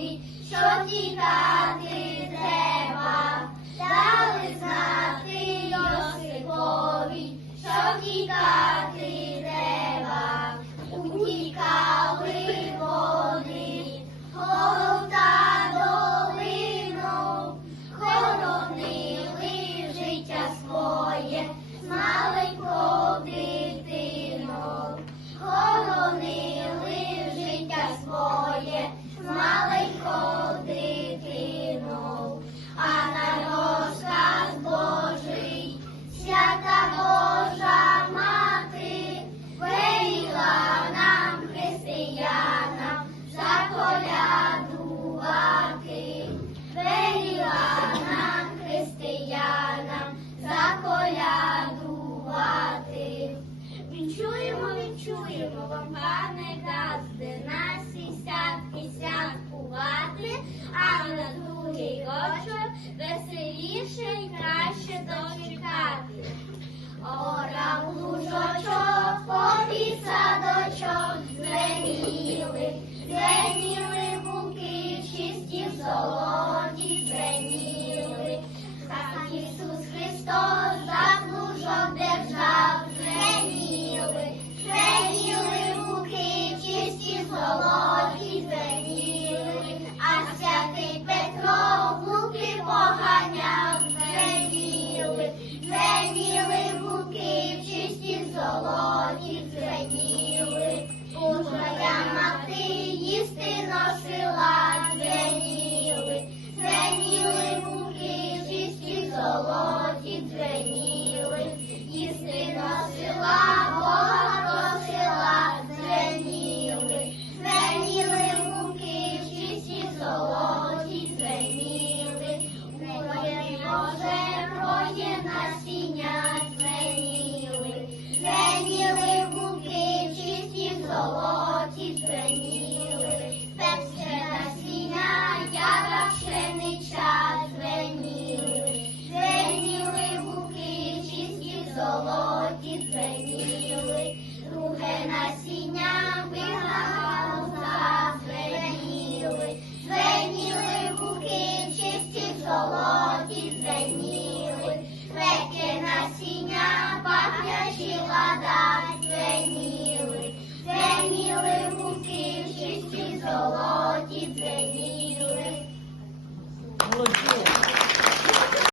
সতী সতী কাঁদে Dançarista encaixa, dança. золоті дзвеніли, перше насіння, яра пшенича дзвеніли, дзвеніли гуки, чисті золоті дзвеніли, друге насіння.